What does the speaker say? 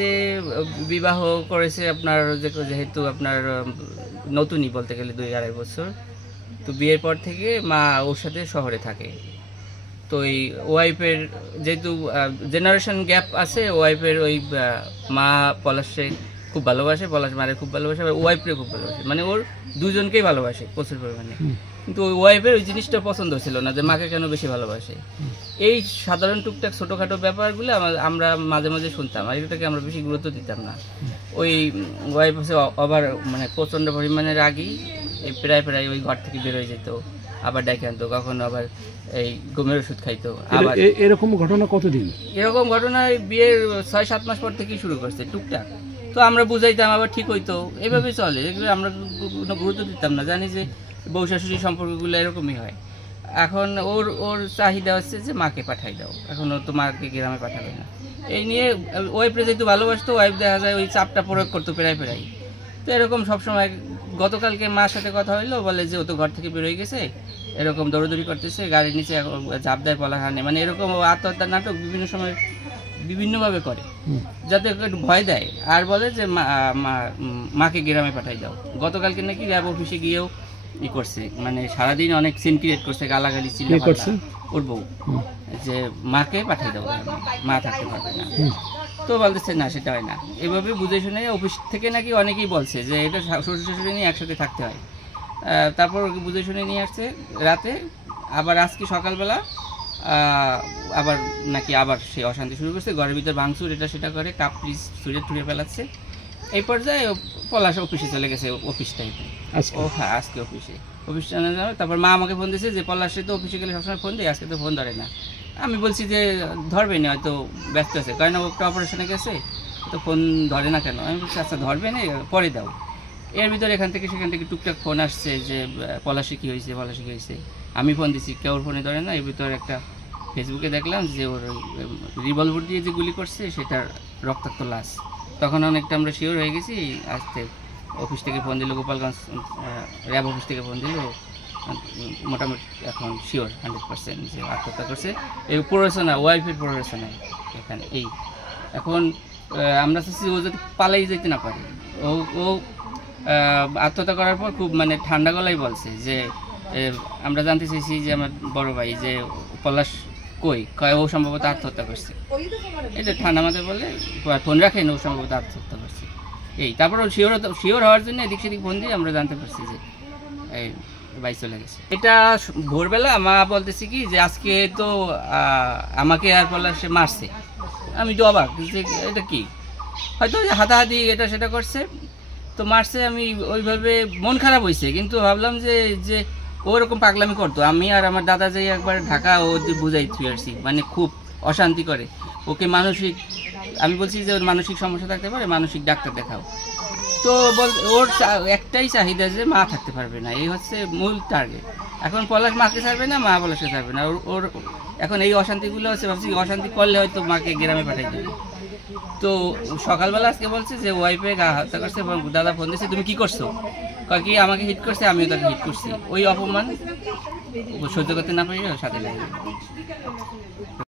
সাথে বিবাহ করেছে আপনার যেহেতু আপনার নতুনই বলতে গেলে 2-2.5 বছর। তো বিয়ের পর থেকে মা ওর সাথে শহরে থাকে। তো এই ওয়াইফের যেহেতু জেনারেশন গ্যাপ আছে, ওয়াইফের ওই মা পলাশে খুব ভালোবাসে, পলাশ মারে খুব ভালোবাসে, আর ওয়াইফকে খুব ভালোবাসে, মানে ওর দুজনকেই ভালোবাসে প্রচুর পরিমাণে। কিন্তু ওই ওয়াইফের ওই জিনিসটা পছন্দ ছিল না যে মাকে কেন বেশি ভালোবাসে। এই সাধারণ টুকটাক ছোটোখাটো ব্যাপারগুলো আমরা মাঝে মাঝে শুনতাম, আর এটাকে আমরা বেশি গুরুত্ব দিতাম না। ওই ওয়াইফ হচ্ছে আবার মানে প্রচণ্ড পরিমাণে রাগী, এই প্রায় ওই ঘর থেকে বেরোয় যেত, আবার ডেকে আনতো, কখনো আবার এই ঘুমের ওষুধ খাইতো। আবার এরকম ঘটনা কতদিন? এরকম ঘটনা বিয়ের 6-7 মাস পর থেকেই শুরু করছে টুকটাক। তো আমরা বুঝাইতাম, আবার ঠিক হইতো, এভাবে চলে। এগুলো আমরা কোনো গুরুত্ব দিতাম না, জানি যে বউ শাশুড়ি সম্পর্কগুলো এরকমই হয়। এখন ওর চাহিদা হচ্ছে যে মাকে পাঠাই দাও, এখন ও তো মাকে গ্রামে পাঠাবে না। এই নিয়ে ওয়াইফে যেহেতু ভালোবাসতো, ওয়াইফ দেখা যায় ওই চাপটা প্রয়োগ করতো প্রায়। তো এরকম সবসময়। গতকালকে মার সাথে কথা হইলো, বলে যে ও তো ঘর থেকে বেরোয় গেছে, এরকম দৌড়দৌড়ি করতেছে, গাড়ির নিচে ঝাঁপ দেয়, পলাহানে, মানে এরকম আত্মহত্যার নাটক বিভিন্ন সময় বিভিন্নভাবে করে, যাতে একটু ভয় দেয়, আর বলে যে মাকে গ্রামে পাঠাই দাও। গতকালকে নাকি র্যাব অফিসে গিয়েও করছে, মানে সারাদিন অনেক সিন ক্রিয়েট করছে, গালাগালি চিল্লা করছে ওর বউ, যে মাকে পাঠাই দাও, মা থাকতে পারবে না। তো বলতেছে না, সেটা হয় না। এভাবে বুঝে শুনে অফিস থেকে নাকি অনেকেই বলছে যে এটা শ্বশুর শাশুড়ি নিয়ে একসাথে থাকতে হয়। তারপর বুঝে শুনে নিয়ে আসছে রাতে, আবার আজকে সকালবেলা আবার নাকি আবার সে অশান্তি শুরু করছে, ঘরের ভিতর ভাঙচুর এটা সেটা করে, কাপ পিস ছুঁড়ে ফেলাচ্ছে। এই পর্যায়ে পলাশ অফিসে চলে গেছে, অফিস টাইপে। ও হ্যাঁ, আজকে অফিসে তারপর মা আমাকে ফোন দিয়েছে যে পলাশে তো অফিসে গেলে সবসময় ফোন দেয়, আজকে তো ফোন ধরে না। আমি বলছি যে ধরবে না, হয়তো ব্যস্ত আছে, কারণ ও একটা অপারেশনে গেছে, তো ফোন ধরে না কেন। আমি বলছি আচ্ছা ধরবে না, পরে দাও। এর ভিতরে এখান থেকে সেখান থেকে টুকটাক ফোন আসছে যে পলাশে কী হয়েছে। আমি ফোন দিচ্ছি, কেউ ফোনে ধরে না। এর ভিতরে একটা ফেসবুকে দেখলাম যে ওর রিভলভার দিয়ে যে গুলি করছে সেটার রক্তাক্ত লাশ। তখন অনেকটা আমরা শিওর হয়ে গেছি। আসতে অফিস থেকে ফোন দিল, গোপালগঞ্জ র্যাব অফিস থেকে ফোন দিল, মোটামুটি এখন শিওর 100% যে আত্মহত্যা করছে। এই প্ররোচনা, ওয়াইফের প্ররোচনা এখানে। এই এখন আমরা চাচ্ছি ও যদি পালাই যেতে না পারে। ও আত্মহত্যা করার পর খুব মানে ঠান্ডা গলায় বলছে যে আমরা জানতে চাইছি যে আমার বড় ভাই যে পলাশ কয় ও সম্ভবত আত্মহত্যা করছে, এটা ঠান্ডা মাথায় বলে, ফোন রাখেন, ও সম্ভবত আত্মহত্যা করছে। এই তারপর শিওর হওয়ার জন্য এদিক সেদিক ফোন দিয়ে আমরা জানতে পারছি যে এই ভাই চলে গেছে। এটা ভোরবেলা মা বলতেছি কি যে আজকে তো আমাকে আর পলাশে মারছে। আমি তো অবাক যে এটা কি, হয়তো হাতাহাতি এটা সেটা করছে, তো মারছে। আমি ওইভাবে মন খারাপ হয়েছে, কিন্তু ভাবলাম যে ওরকম পাগলামি করতো। আমি আর আমার দাদা যাই একবার ঢাকা, ও বুঝাই আসছি, মানে খুব অশান্তি করে ওকে মানসিক। আমি বলছি যে ওর মানসিক সমস্যা থাকতে পারে, মানসিক ডাক্তার দেখাও। তো ওর একটাই চাহিদা যে মা থাকতে পারবে না, এই হচ্ছে মূল টার্গেট। এখন পলাশ মাকে ছাড়বে না, মা পলাশকে ছাড়বে না। ওর এখন এই অশান্তিগুলো হচ্ছে, ভাবছি অশান্তি করলে হয়তো মাকে গ্রামে পাঠাই দেবে। তো সকালবেলা আজকে বলছে যে ওয়াইফে হত্যা করছে, এবং দাদা ফোন দিয়েছে তুমি কি করছো, কি আমাকে হিট করছে, আমিও তাকে হিট করছি। ওই অপমান সহ্য করতে না পারি সাথে লাগে।